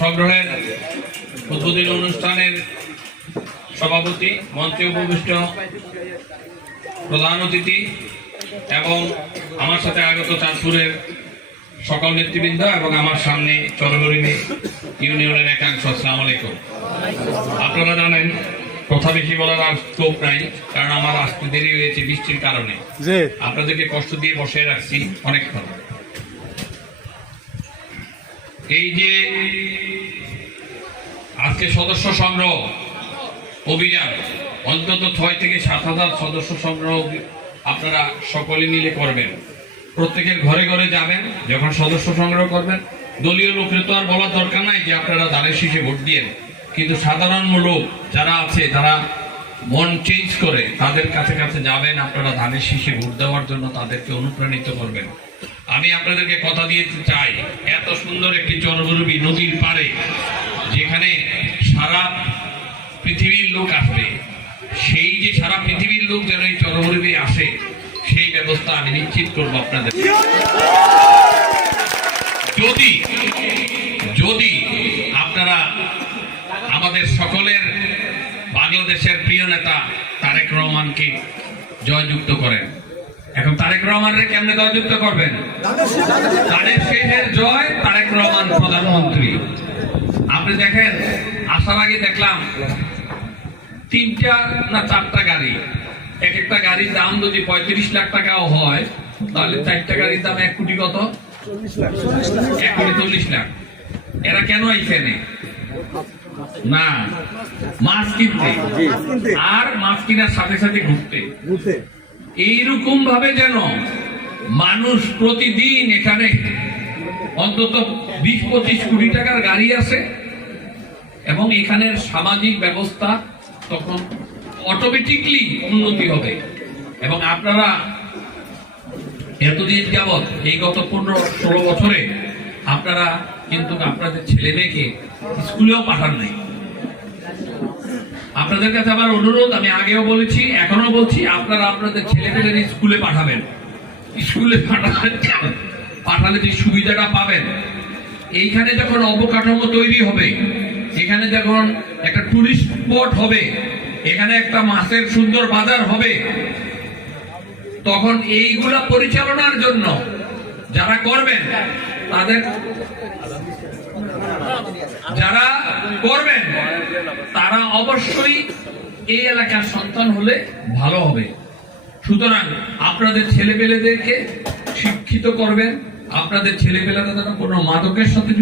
সংগ্রহের উদ্বোধনী অনুষ্ঠানের সভাপতি, মঞ্চে উপবিষ্ট প্রধান অতিথি এবং আমার সাথে আগত চাঁদপুরের সকল নেতৃবৃন্দ এবং আমার সামনে চরগরিমী ইউনিয়নের একাংশ, আসসালামু আলাইকুম। আপনারা জানেন কথা বেশি বলার আর স্কোপ নাই, কারণ আমার আসতে দেরি হয়েছে বৃষ্টির কারণে। আপনাদেরকে কষ্ট দিয়ে বসে রাখছি অনেকক্ষণ। এই যে আজকে সদস্য সংগ্রহ অভিযান, অন্তত 6 থেকে 7,000 সদস্য সংগ্রহ আপনারা সকলে মিলে করবেন। প্রত্যেকের ঘরে ঘরে যাবেন, যখন সদস্য সংগ্রহ করবেন। দলীয় লোকের তো আর বলার দরকার নাই যে আপনারা ধানের শীষে ভোট দিয়েন, কিন্তু সাধারণ লোক যারা আছে, যারা মন চেঞ্জ করে, তাদের কাছে কাছে যাবেন, আপনারা ধানের শীষে ভোট দেওয়ার জন্য তাদেরকে অনুপ্রাণিত করবেন। আমি আপনাদেরকে কথা দিতে চাই, এত সুন্দর একটি চরগরুবী নদীর পাড়ে, যেখানে সারা পৃথিবীর লোক আসবে, সেই যে সারা পৃথিবীর লোক যেন এই চরগরুবী আসে, সেই ব্যবস্থা আমি নিশ্চিত করবো আপনাদের। যদি আপনারা আমাদের সকলের বাংলাদেশের প্রিয় নেতা তারেক রহমানকে জয়যুক্ত করেন। এখন তারেক রহমানের কেমনে জয়যুক্ত করবেন? ধানের শীষের জয়, তারেক রহমান প্রধানমন্ত্রী। আপনি দেখেন, আসার আগে দেখলাম 3টা না 4টা গাড়ি। এক একটা গাড়ির দাম যদি 35 লাখ টাকাও হয়, তাহলে 4টা গাড়ির দাম 1 কোটি কত? 1,40,00,000 লাখ। এরা কেন আইসেন? না, মাছ কিনতে, আর মাছ কেনার সাথে সাথে ঘুরতে। এইরকম ভাবে যেন মানুষ প্রতিদিন এখানে অন্তত 20-25 কোটি টাকার গাড়ি আছে, এবং এখানের সামাজিক ব্যবস্থা তখন অটোমেটিকলি উন্নতি হবে। এবং আপনারা এতদিন যাবৎ, এই গত 15-16 বছরে আপনারা কিন্তু আপনাদের ছেলে মেয়েকে স্কুলেও পাঠান নাই। আপনাদের কাছে আমার অনুরোধ, আমি আগেও বলেছি, এখনো বলছি, আপনারা আপনাদের ছেলেমেয়েদের স্কুলে পাঠাবেন। স্কুলে পাঠালে যে সুবিধাটা পাবেন, এইখানে যখন অবকাঠামো তৈরি হবে, এখানে যখন একটা টুরিস্ট স্পট হবে, এখানে একটা মাছের সুন্দর বাজার হবে, তখন এইগুলা পরিচালনার জন্য যারা করবেন, তারা অবশ্যই এই এলাকার সন্তান হলে ভালো হবে। সুতরাং আপনাদের ছেলেপেলেদেরকে শিক্ষিত করবেন, আপনাদের ছেলেপেলেরা যেন কোনো মাদকের সাথে